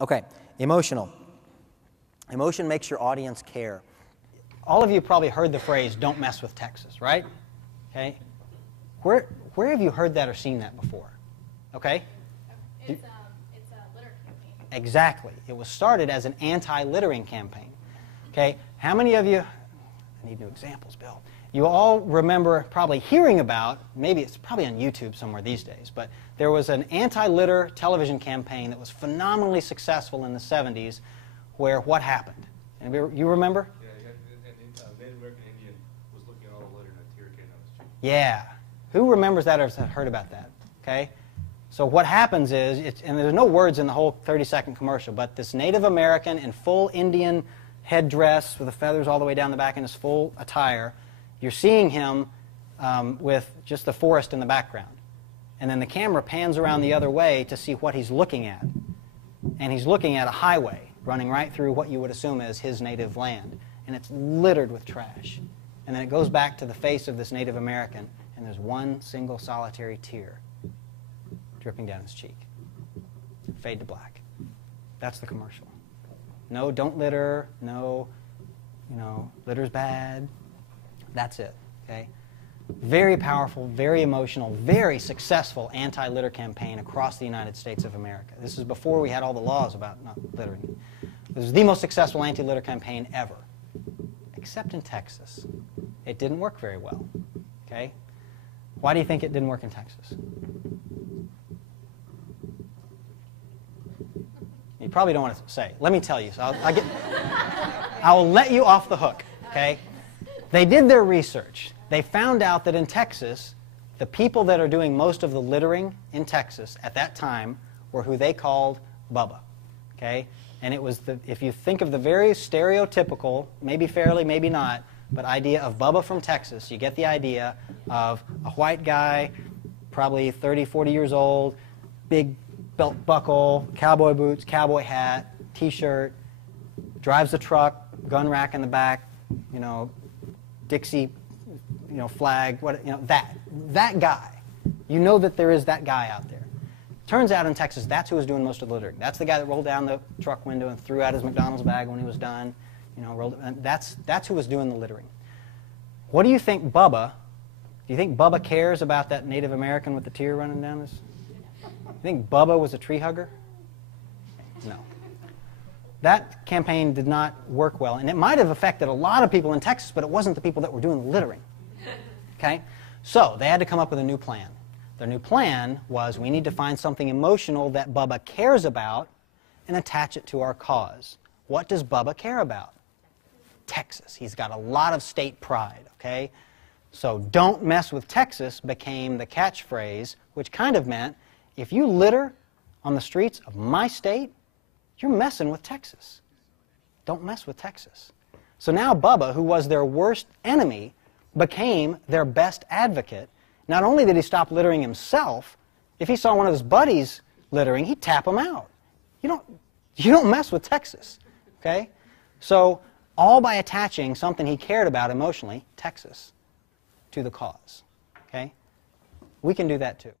Okay, emotional. Emotion makes your audience care. All of you probably heard the phrase, "Don't mess with Texas," right? Okay. Where have you heard that or seen that before? Okay. It's a litter campaign. Exactly. It was started as an anti-littering campaign. Okay. How many of you, I need new examples, Bill. You all remember probably hearing about, maybe it's probably on YouTube somewhere these days, but there was an anti-litter television campaign that was phenomenally successful in the 70s where what happened? You remember? Yeah, a Native American Indian was looking at all the litter and a tear came down his cheek. Yeah. Who remembers that or has heard about that? Okay. So what happens is, and there's no words in the whole 30-second commercial, but this Native American in full Indian headdress with the feathers all the way down the back in his full attire, you're seeing him with just the forest in the background. And then the camera pans around the other way to see what he's looking at. And he's looking at a highway running right through what you would assume is his native land. And it's littered with trash. And then it goes back to the face of this Native American, and there's one single solitary tear dripping down his cheek. Fade to black. That's the commercial. No, don't litter. No, litter's bad. That's it, okay? Very powerful, very emotional, very successful anti-litter campaign across the United States of America. This is before we had all the laws about not littering. This was the most successful anti-litter campaign ever, except in Texas. It didn't work very well, okay? Why do you think it didn't work in Texas? You probably don't want to say. Let me tell you. So I will let you off the hook, okay? They did their research. They found out that in Texas, the people that are doing most of the littering in Texas at that time were who they called Bubba. Okay? And it was, if you think of the very stereotypical, maybe fairly, maybe not, but idea of Bubba from Texas, you get the idea of a white guy, probably 30, 40 years old, big belt buckle, cowboy boots, cowboy hat, T-shirt, drives a truck, gun rack in the back, Dixie, flag, that guy. You know that there is that guy out there. Turns out in Texas, that's who was doing most of the littering. That's the guy that rolled down the truck window and threw out his McDonald's bag when he was done. That's who was doing the littering. What do you think Bubba? Do you think Bubba cares about that Native American with the tear running down his? You think Bubba was a tree hugger? No. That campaign did not work well, and it might have affected a lot of people in Texas, but it wasn't the people that were doing the littering. Okay? So they had to come up with a new plan. Their new plan was, we need to find something emotional that Bubba cares about and attach it to our cause. What does Bubba care about? Texas. He's got a lot of state pride, okay? So "Don't mess with Texas" became the catchphrase, which kind of meant, if you litter on the streets of my state, you're messing with Texas. Don't mess with Texas. So now Bubba, who was their worst enemy, became their best advocate. Not only did he stop littering himself, if he saw one of his buddies littering, he'd tap him out. You don't mess with Texas. Okay? So all by attaching something he cared about emotionally, Texas, to the cause. Okay? We can do that too.